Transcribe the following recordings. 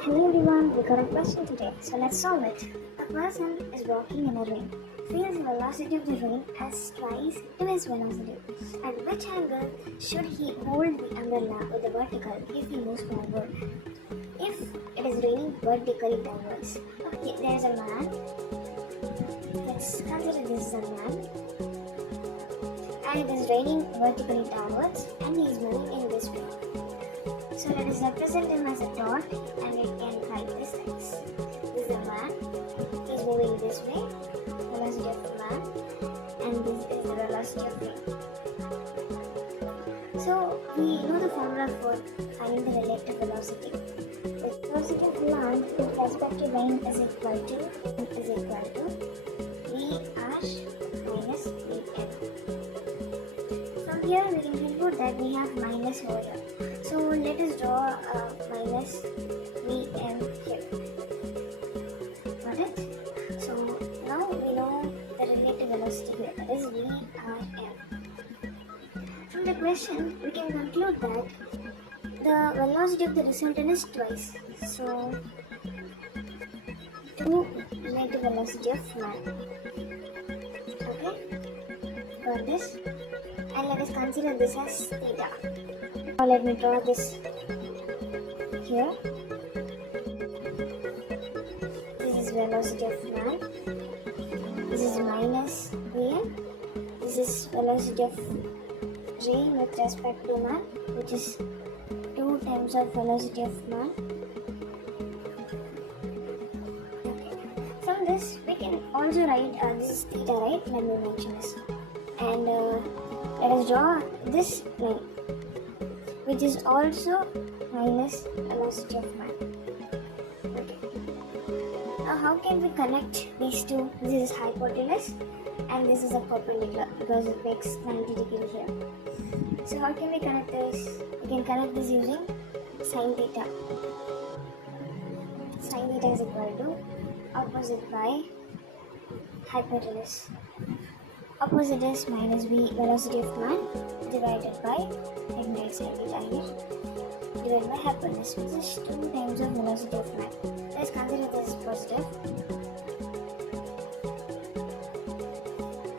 Hello everyone, we got a question today, so let's solve it. A person is walking in a rain, feels the velocity of the rain as twice to his velocity. At which angle should he hold the umbrella with the vertical if he moves forward? If it is raining vertically downwards, okay, there is a man. Let's consider this is a man, and it is raining vertically downwards, and he is moving in this way. So let us represent him as a dot and we can write this x. This is a man, he is moving this way, velocity of the man, and this is the velocity of rain. So we know the formula for finding the relative velocity. The velocity of land with respect to rain is equal to VR minus Vm. From here we can conclude that we have minus over here. So let us draw a minus Vm here. Got it? So now we know the relative velocity here, that is Vrm. From the question we can conclude that the velocity of the resultant is twice. So 2 relative velocity of man. Okay? Got this? And let us consider this as theta. Now let me draw this here. This is velocity of man. This is minus Vm. This is velocity of rain with respect to man, which is 2 times of velocity of man. Okay. From this we can also write this is theta, right? Let me mention this. And let us draw this line, which is also minus velocity of man. Okay. Now how can we connect these two? This is hypotenuse and this is a perpendicular because it makes 90 degrees here. So how can we connect this? We can connect this using sin theta. Sin theta is equal to opposite by hypotenuse. Opposite is minus v velocity of man divided by, let me write sin theta here, divided by hypotenuse, which is 2 times of velocity of man. Let's consider this positive,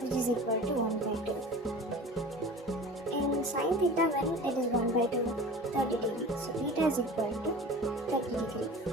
which is equal to 1 by 2. In sin theta, when it is 1 by 2, 30 degrees. So theta is equal to 30 degrees.